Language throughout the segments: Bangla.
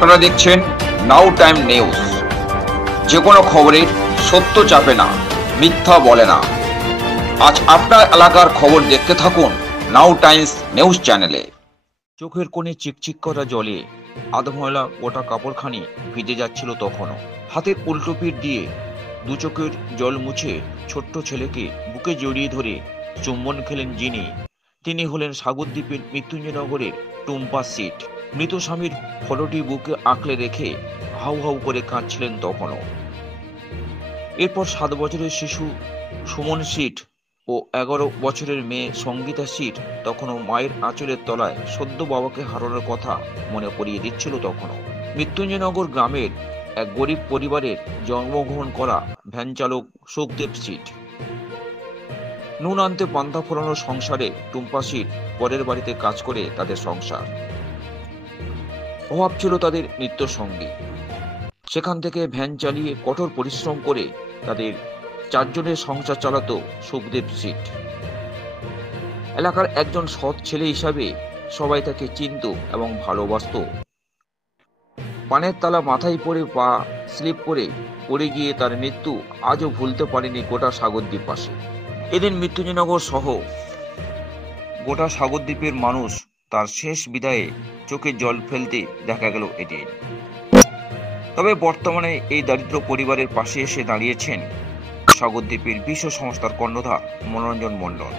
আপনারা দেখছেন নাও টাইম নিউজ। যে কোনো খবরের সত্য চাপে না, মিথ্যা বলে না। আজ আপনার এলাকার খবর দেখতে থাকুন নাও টাইমস নিউজ চ্যানেলে। চোখের কোণে চিকচিক করা জলে আধময়লা গোটা কাপড়খানি ভিজে যাচ্ছিল তখনও। হাতের উল্টো পিঠ দিয়ে দু চোখের জল মুছে ছোট্ট ছেলেকে বুকে জড়িয়ে ধরে চুম্বন খেলেন যিনি, তিনি হলেন সাগরদ্বীপের মৃত্যুঞ্জয়নগরের টুম্পা সিট। মৃত স্বামীর ফটোটি বুকে আঁকড়ে রেখে হাউ হাউ করে কাঁদছিলেন তখনও। এরপর 7 বছরের শিশু সুমন সিট ও 11 বছরের মেয়ে সঙ্গীতা সিট তখনও মায়ের আঁচলের তলায় সদ্য বাবাকে হারানোর কথা মনে পড়িয়ে দিচ্ছিল তখনও। মৃত্যুঞ্জয়নগর গ্রামের এক গরিব পরিবারের জন্মগ্রহণ করা ভ্যান চালক সুখদেব সিট। নুন আনতে পান্তা ফোরানো সংসারে টুম্পা সিট পরের বাড়িতে কাজ করে তাদের সংসার। অভাব ছিল তাদের নিত্য সঙ্গী। সেখান থেকে ভ্যান চালিয়ে কঠোর পরিশ্রম করে তাদের 4 জনের সংসার চালাতো সুখদেব সিট। এলাকার একজন সৎ ছেলে হিসাবে সবাই তাকে চিনত এবং ভালোবাসত। পানের তালা মাথায় পড়ে পা স্লিপ করে পড়ে গিয়ে তার মৃত্যু আজও ভুলতে পারেনি গোটা সাগরদ্বীপবাসী। এদিন মৃত্যুঞ্জয়নগর সহ গোটা সাগরদ্বীপের মানুষ তার শেষ বিদায়ে চোখে জল ফেলতে দেখা গেল এদিন। তবে বর্তমানে এই দারিদ্র পরিবারের পাশে এসে দাঁড়িয়েছেন সাগরদ্বীপের বিশ্ব সংস্থার কর্ণধার মনোরঞ্জন মণ্ডল।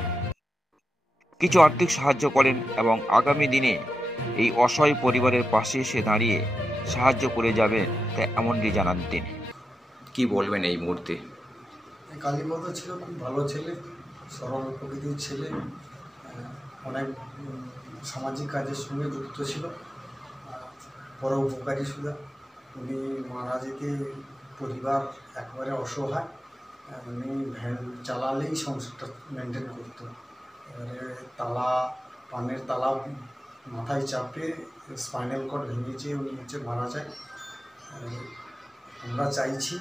কিছু আর্থিক সাহায্য করেন এবং আগামী দিনে এই অসহায় পরিবারের পাশে এসে দাঁড়িয়ে সাহায্য করে যাবেন, তা এমনটি জানান তিনি। কি বলবেন এই মুহূর্তে? কালীপদ ছিল খুব ভালো ছেলে, সরল প্রকৃতির ছেলে, অনেক সামাজিক কাজের সঙ্গে যুক্ত ছিল, পরোপকারী সুদা। উনি মারা যেতে পরিবার একবারে অসহায়। উনি ভ্যান চালালেই সংসারটা মেনটেন করতো। এবারে পানের তালা মাথায় চাপে স্পাইনাল কর্ড ভেঙেছে, উনি মারা যায়। আমরা চাইছি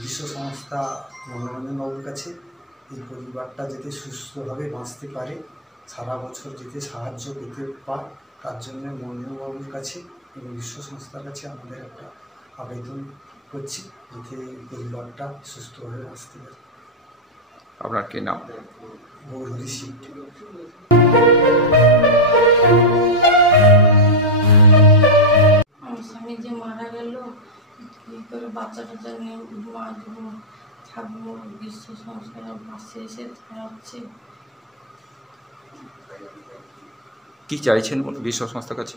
বিশ্ব সংস্থা মনোরঞ্জনবাবুর কাছে এই পরিবারটা যাতে সুস্থভাবে বাঁচতে পারে, সারা বছর যাতে সাহায্য পেতে পায়, তার জন্য মনোরঞ্জনবাবুর কাছে এবং বিশ্ব সংস্থার কাছে আমাদের একটা আবেদন করছি যাতে পরিবারটা সুস্থভাবে বাঁচতে পারে। আপনার কি নাম? গৌরহরি সিট। আমার স্বামী যে মারা গেল, কী করে বাচ্চা টাচ্চা নিয়ে মা থাকবো? বিশ্ব সংস্কার পাশে এসে দাঁড়াচ্ছে। কি চাইছেন বিশ্ব সংস্থার কাছে?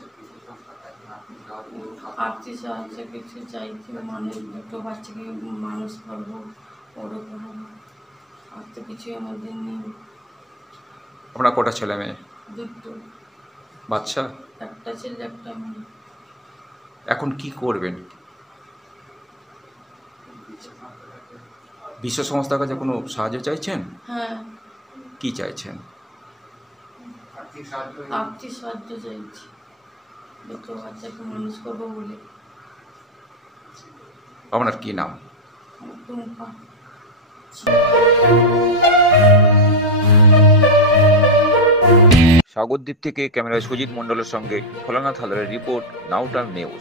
আর্থিক সাহায্য কিছু চাইছি, মানুষ দুটো বাচ্চাকে মানুষ করবো, বড় করবো, আর তো কিছুই আমাদের নেই। আপনার কটা ছেলে মেয়ে? দুটো বাচ্চা? একটা ছেলে একটা মেয়ে। এখন কি করবেন? বিশ্ব সংস্থার কাছে কোনো সাহায্য চাইছেন? হ্যাঁ, কি চাইছেন? আর্থিক সাহায্য চাইছি, দুটো বাচ্চাকে মানুষ করবো বলে। আপনার কি নাম? টুম্পা। সাগরদ্বীপ থেকে ক্যামেরায় সুজিত মণ্ডলের সঙ্গে ভোলানাথ হালদারের রিপোর্ট, নাও টাইম নিউজ।